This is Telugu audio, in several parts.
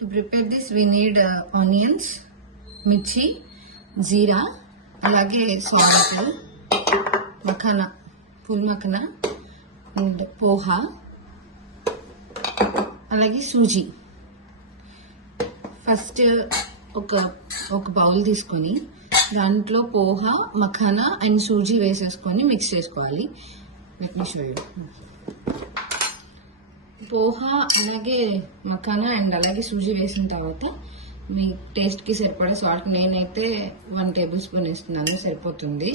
To prepare this we need onions, మిర్చి, జీరా, అలాగే salt, makhana, full makhana and poha, అలాగే సూజీ. ఫస్ట్ ఒక బౌల్ తీసుకొని దాంట్లో పోహా, మఖానా అండ్ సూజీ వేసేసుకొని మిక్స్ చేసుకోవాలి. Let me show you. Poha అలాగే మఖానా అండ్ అలాగే సూజీ వేసిన తర్వాత మీ టేస్ట్కి సరిపడా సాల్ట్, నేనైతే 1 టేబుల్ స్పూన్ వేస్తున్నాను, సరిపోతుంది.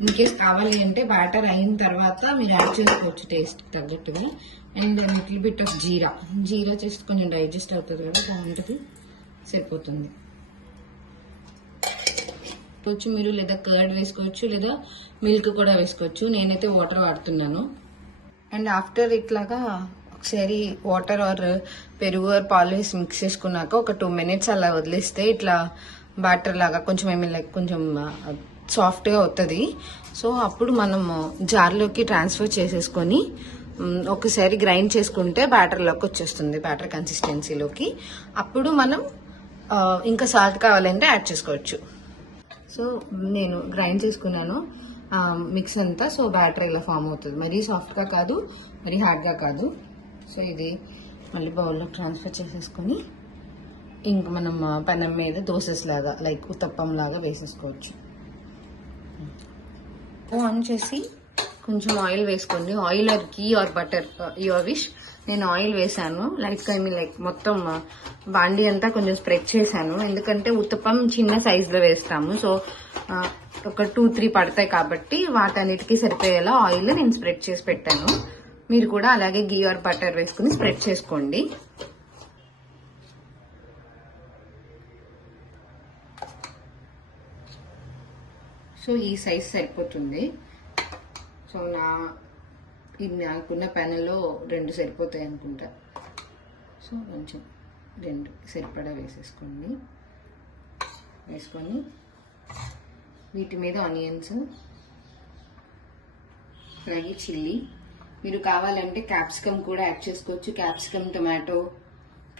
ఇన్ కేస్ కావాలి అంటే బ్యాటర్ అయిన తర్వాత మీరు యాడ్ చేసుకోవచ్చు టేస్ట్ తగ్గట్టుగా. అండ్ లిటిల్ బిట్ ఆఫ్ జీరా చేస్తే కొంచెం డైజెస్ట్ అవుతుంది కదా, బాగుంటుంది, సరిపోతుంది. మీరు లేదా కర్డ్ వేసుకోవచ్చు లేదా మిల్క్ కూడా వేసుకోవచ్చు. నేనైతే వాటర్ వాడుతున్నాను. అండ్ ఆఫ్టర్ ఇట్లాగా ఒకసారి వాటర్ ఆర్ పెరుగు ఆర్ పాలు వేసి మిక్స్ చేసుకున్నాక ఒక 2 minutes అలా వదిలేస్తే ఇట్లా బ్యాటర్ లాగా కొంచెం కొంచెం సాఫ్ట్గా అవుతుంది. సో అప్పుడు మనం జార్లోకి ట్రాన్స్ఫర్ చేసేసుకొని ఒకసారి గ్రైండ్ చేసుకుంటే బ్యాటర్లోకి వచ్చేస్తుంది, బ్యాటర్ కన్సిస్టెన్సీలోకి. అప్పుడు మనం ఇంకా సాల్ట్ కావాలంటే యాడ్ చేసుకోవచ్చు. సో నేను గ్రైండ్ చేసుకున్నాను మిక్స్ అంతా. సో బ్యాటర్ ఇలా ఫామ్ అవుతుంది, మరీ సాఫ్ట్గా కాదు మరీ హార్డ్గా కాదు. సో ఇది మళ్ళీ బౌల్లో ట్రాన్స్ఫర్ చేసేసుకొని ఇంక మనం పెనం మీద దోసెస్ లాగా లైక్ ఉత్తప్పం లాగా వేసేసుకోవచ్చు. ఆన్ చేసి కొంచెం ఆయిల్ వేసుకోండి. Oil are ghee are butter, your wish. నేను ఆయిల్ వేసాను, లైక్ మొత్తం బాండీ అంతా కొంచెం స్ప్రెడ్ చేశాను, ఎందుకంటే ఉత్తప్పం చిన్న సైజులో వేస్తాము. సో ఒక 2-3 పడతాయి కాబట్టి వాటన్నిటికీ సరిపోయేలా ఆయిల్ నేను స్ప్రెడ్ చేసి పెట్టాను. మీరు కూడా అలాగే గీ ఆర్ బటర్ వేసుకుని స్ప్రెడ్ చేసుకోండి. సో ఈ సైజ్ సరిపోతుంది. సో నాకున్న ప్యానెల్లో 2 సరిపోతాయి అనుకుంటా. సో కొంచెం 2 సరిపడా వేసుకొని వీటి మీద ఆనియన్స్ అలాగే చిల్లీ, మీరు కావాలంటే క్యాప్సికమ్ కూడా యాడ్ చేసుకోవచ్చు. క్యాప్సికమ్, టొమాటో,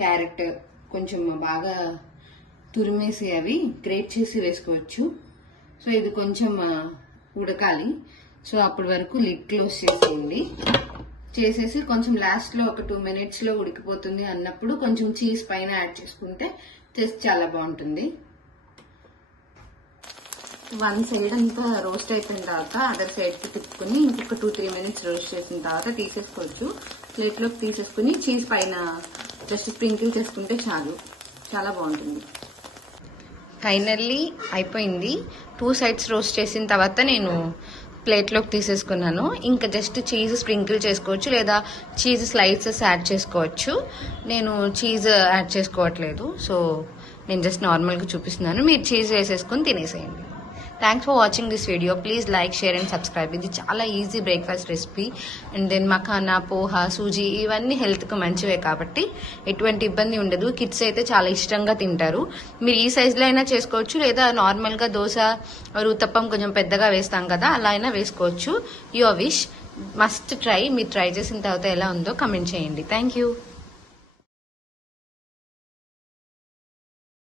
క్యారెట్ కొంచెం బాగా తురిమేసి అవి గ్రేట్ చేసి వేసుకోవచ్చు. సో ఇది కొంచెం ఉడకాలి. సో అప్పటి వరకు లిడ్ క్లోజ్ చేసేసి కొంచెం లాస్ట్లో ఒక 2 minutes ఉడికిపోతుంది అన్నప్పుడు కొంచెం చీజ్ పైన యాడ్ చేసుకుంటే టేస్ట్ చాలా బాగుంటుంది. 1 సైడ్ అంతా రోస్ట్ అయిపోయిన తర్వాత అదర్ సైడ్కి తిప్పుకొని ఇంకొక 2-3 minutes రోస్ట్ చేసిన తర్వాత తీసేసుకోవచ్చు. ప్లేట్లోకి తీసేసుకుని చీజ్ పైన జస్ట్ స్ప్రింకిల్ చేసుకుంటే చాలా బాగుంటుంది. ఫైనల్లీ అయిపోయింది. 2 sides రోస్ట్ చేసిన తర్వాత నేను ప్లేట్లోకి తీసేసుకున్నాను. ఇంకా జస్ట్ చీజ్ స్ప్రింకిల్ చేసుకోవచ్చు లేదా చీజ్ స్లైసెస్ యాడ్ చేసుకోవచ్చు. నేను చీజ్ యాడ్ చేసుకోవట్లేదు, సో నేను జస్ట్ నార్మల్గా చూపిస్తున్నాను. మీరు చీజ్ వేసేసుకొని తినేసేయండి. Thanks for watching this video. Please like, share and subscribe. ఇది చాలా easy breakfast recipe. And then makhana, poha, sooji ఇవన్నీ హెల్త్కి మంచివే కాబట్టి ఎటువంటి ఇబ్బంది ఉండదు. కిడ్స్ అయితే చాలా ఇష్టంగా తింటారు. మీరు ఈ సైజులో అయినా చేసుకోవచ్చు లేదా నార్మల్గా దోశ ఉత్తప్పం కొంచెం పెద్దగా వేస్తాం కదా, అలా అయినా వేసుకోవచ్చు. Your wish. Must try. మీరు ట్రై చేసిన తర్వాత ఎలా ఉందో కమెంట్ చేయండి. Thank you.